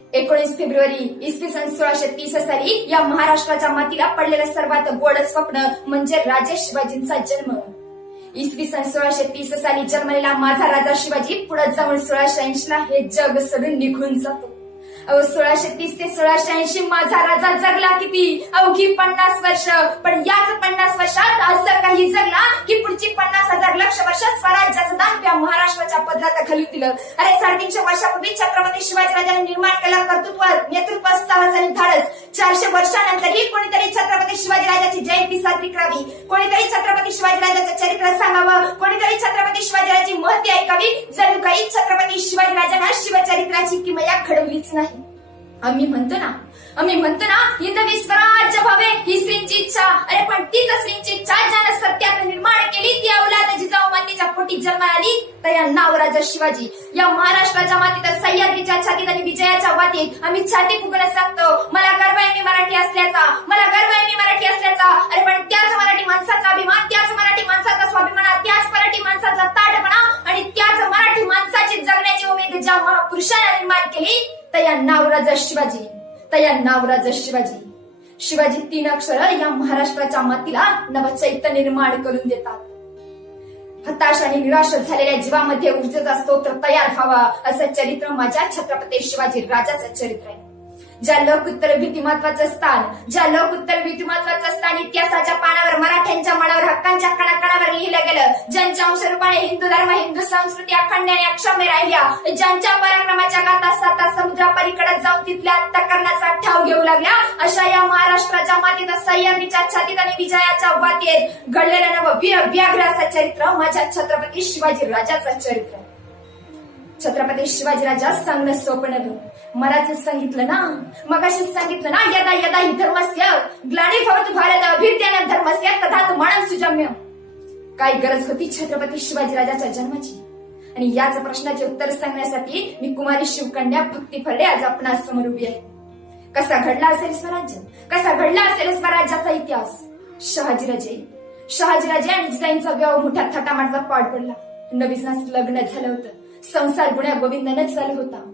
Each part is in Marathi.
एकोणीस फेब्रुवारी इसवी सन सोळाशे तीस साली या महाराष्ट्राच्या मातीला पडलेलं सर्वात गोड स्वप्न म्हणजे राजे शिवाजींचा जन्म. इसवी सन सोळाशे तीस साली जन्मलेला माझा राजा शिवाजी पुढे जाऊन सोळाशे ऐंशी ला हे जग सोडून निघून जातो. अहो सोळाशे तीस ते सोळाशे ऐंशी माझा राजा जगला किती? अवघी पन्नास वर्ष. पण याच पन्नास वर्षात असं काही जगला की पुढची पन्नास हजार लक्ष वर्षात स्वराज्याचं दान त्या महाराष्ट्राच्या पदरात घालून दिलं. अरे साडेतीनशे वर्षापूर्वी छत्रपती शिवाजीराजांनी निर्माण केला कर्तृत्व नेतृत्व साहस आणि धाडस चारशे वर्षानंतरही कोणीतरी छत्रपती शिवाजीराजाची जयंती साजरी करावी. कोणीतरी छत्रपती शिवाजीराजाचं चरित्र सांगावं. कोणीतरी छत्रपती शिवाजीराजाची महती ऐकावी जणू काही छत्रपती शिवाजीराजांना शिवचरित्राची किमया घडवलीच नाही. आम्ही म्हणतो ना आम्ही म्हणतो ना हिंदवी स्वराज्य भावे ही श्रींची इच्छा. अरे पण तीच श्रींची इच्छा ज्यानं सत्यात निर्माण केली ती अवलाद जिजाऊ मातेच्या पोटी जन्माला आली. तर या नावराजा शिवाजी या महाराष्ट्राच्या मातीत सह्याद्रीच्या छातीत आणि विजयाच्या वातीत आम्ही छाती फुगणं सांगतो मला गर्व आहे मी मराठी असल्याचा मला गर्व आहे मी मराठी असल्याचा. अरे पण त्याच मराठी माणसाचा अभिमान त्याच मराठी माणसाचा स्वाभिमान त्याच मराठी माणसाचा ताटपणा आणि त्याच मराठी माणसाची जगण्याची उमेद ज्या महापुरुषाने निर्माण या नावराजा शिवाजी तर या नावराजा शिवाजी. शिवाजी तीन अक्षर या महाराष्ट्राच्या मातीला नवचैत्य निर्माण करून देतात. हताश आणि निराश झालेल्या जीवामध्ये ऊर्जेचा स्तोत्र तयार व्हावा असं चरित्र माझ्या छत्रपती शिवाजी राजाचं चरित्र आहे. ज्या लोकोत्तर भीती महत्वाचं स्थान ज्या लोकोत्तर भीती महत्वाचं स्थान इतिहासाच्या पानावर मराठ्यांच्या मनावर हक्कांच्या कणाकणावर लिहिलं गेलं. ज्यांच्या अंशरूपाने हिंदू धर्म हिंदू संस्कृती अखंड आणि अक्षम्य राहिल्या ज्यांच्या पराक्रमाच्या गाथा साता समुद्रापलीकडे जाऊन तिथल्या अंतकरणाचा ठाव घेऊ लागल्या अशा या महाराष्ट्राच्या मातीत सह्याद्रीच्या छातीत आणि विजयाच्या वातीत घडलेलं नव वीर चरित्र माझ्या छत्रपती शिवाजी राजाचं चरित्र. छत्रपती शिवाजीराजा सांगणं सोपं नव्हे. मराठीत सांगितलं ना? मगाशीच सांगितलं ना? यदा यदा ही धर्मस्य ग्लानी भवत भारत अभिर्त्यान धर्मस्य तथा म्हणून सुजम्य. काय गरज होती छत्रपती शिवाजीराजाच्या जन्माची? आणि याच प्रश्नाचे उत्तर सांगण्यासाठी मी कुमारी शिवकन्या भक्ती फरडे आज आपण समोर उभी आहे. कसा घडला असेल स्वराज्य? कसा घडला असेल स्वराज्याचा इतिहास? शहाजीराजे शहाजीराजे आणि जिजाईंचा विवाह मोठ्या थटामाटचा पाठ पडला. नवीन लग्न झालं होतं. संसार गुण्या गोविंदानच झाला होता.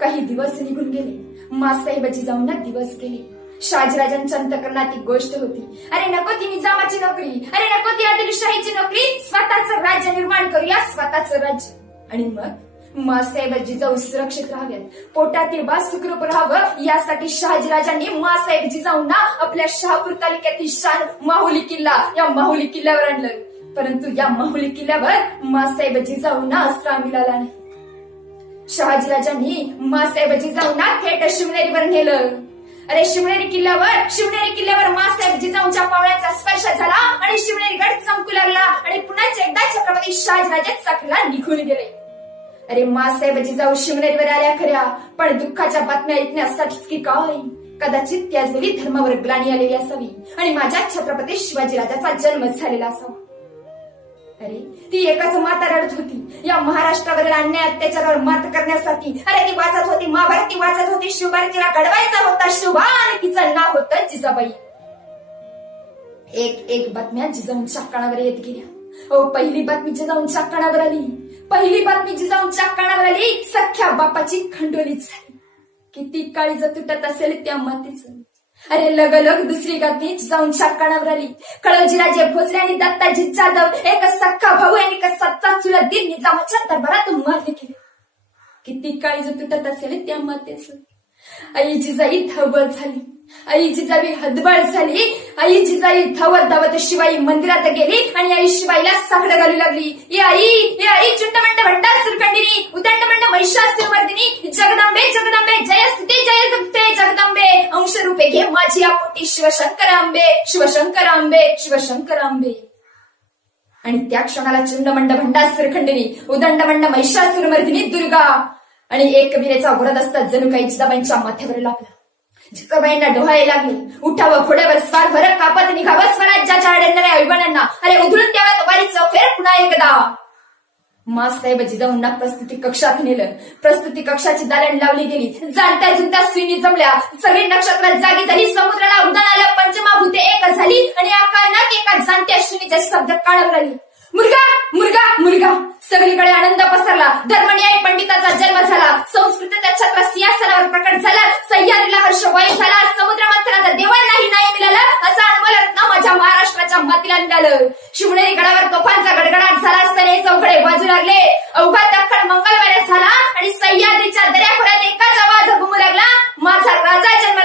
काही दिवस निघून गेले. मासाहेब जाऊन दिवस गेले. शहाजीराजांच्या अंतकरणात एक गोष्ट होती. अरे नको ती निजामाची नोकरी. अरे नको ती आदिलशाहीची नोकरी. स्वतःचं राज्य निर्माण करूया स्वतःचं राज्य. आणि मग मासाहेब जिजाऊ सुरक्षित राहाव्यात. पोटातील बा सुखरूप राहावं. यासाठी शहाजीराजांनी मासाहेब जिजाऊंना आपल्या शहापूर तालुक्यातील शान माहुली किल्ला या माहुली किल्ल्यावर आणलं. परंतु या माहुली किल्ल्यावर मासाहेब जिजाऊंना आसरा मिळाला नाही. शहाजीराजांनी मासाहेब जिजाऊंना थेट शिवनेरीवर नेलं. अरे शिवनेरी किल्ल्यावर शिवनेरी किल्ल्यावर मासाहेब जिजाऊंच्या पावळ्याचा स्पर्श झाला आणि शिवनेरी गड चमकू लागला आणि पुन्हा एकदा छत्रपती शहाजीराजे चकला निघून गेले. अरे मासाहेब जिजाऊ शिवनेरीवर आल्या खऱ्या पण दुःखाच्या बातम्या ऐकण्यासाठीच की काय? कदाचित त्याच वेळी धर्मावर ग्लानी आलेली असावी आणि माझ्या छत्रपती शिवाजीराजाचा जन्म झालेला असावा. अरे ती एकाच माता रडत होती. या महाराष्ट्रावरील अन्याय अत्याचारावर मात करण्यासाठी. अरे ती वाचत होती महाभारती वाचत होती शिवभारतीला घडवायचा होता. शिवबा आणि तिचं नाव होतं जिजाबाई. एक एक बातम्या जिजाऊंच्या कानावर येत गेल्या. ओ पहिली बातमी जिजाऊंच्या कानावर आली. पहिली बातमी जिजाऊंच्या कानावर आली. सख्या बापाची खंडोली झाली. किती जर तुटत असेल त्या मातीचं अरे लगलग दुसरी गती जाऊन कानावर आली कळवजीराजे भोसले आणि दत्ताजी जाधव. एक सख्खा भाऊ आणि एक सत्ता चुलत दिन निजामाच्या दरबारात मत केले किती काळी जो तुटत असेल त्या मातेच. आई जिजाई धवळ झाली. आई जिजाई हदबळ झाली. आई जिजाई धावत धावत शिवाई मंदिरात गेली आणि आई शिवाईला साकडं घालू लागली. ये आई ये आई चुंडमंड भंडार सुरकंडिनी उदंडमंड महिषासुरमर्दिनी जगदंबे जगदंबे जयस्तुते जयस्तुते जगदंबे अंश रूपे घे माझी पोटी शिवशंकर आंबे शिवशंकर आंबे शिवशंकर आंबे. आणि त्या क्षणाला चुंडमंड भंडार सुरखंडिनी उदंडमंड महिषासुरमर्दिनी दुर्गा आणि एक विरेचा वरद असता जणू काही जिजाबाईंच्या माथ्यावर लागला जिजाबाईंना डोहाळे लागले. उठावं घोड्यावर स्वार भर कापत निघावं स्वराज्याच्या अडणाऱ्या अभिमानांना. अरे उधळून द्यावा तुम्हाला फेर पुन्हा एकदा. मासाहेब जाऊन प्रस्तुती कक्षात नेलं. प्रस्तुती कक्षाची दालन लावली गेली. जाणत्या जुनत्या स्विनी जमल्या. सगळी नक्षत्र जागी झाली. समुद्राला उदान आलं पंचमाभूते एक झाली आणि अकालनात एका जाणत्या स्विनीच्या शब्द काढावर आली. मुलगा मुलगा मुलगा. सगळीकडे आनंद पसरला. धर्मन्याय पंडिताचा जन्म झाला. संस्कृतीचा छत्र सिंहासनावर प्रकट झाला. सह्याद्रीला हर्ष वायू झाला. समुद्रामध्ये अंगातील अंदालं शिवनेरी गडावर तोफांचा गडगडाट झाला असताना चौकडे बाजू लागले. अवघा दख्खड मंगलवार झाला आणि सह्याद्रीच्या दर्याखोऱ्यात एकाच आवाज घुमू लागला. माझा राजा जन्म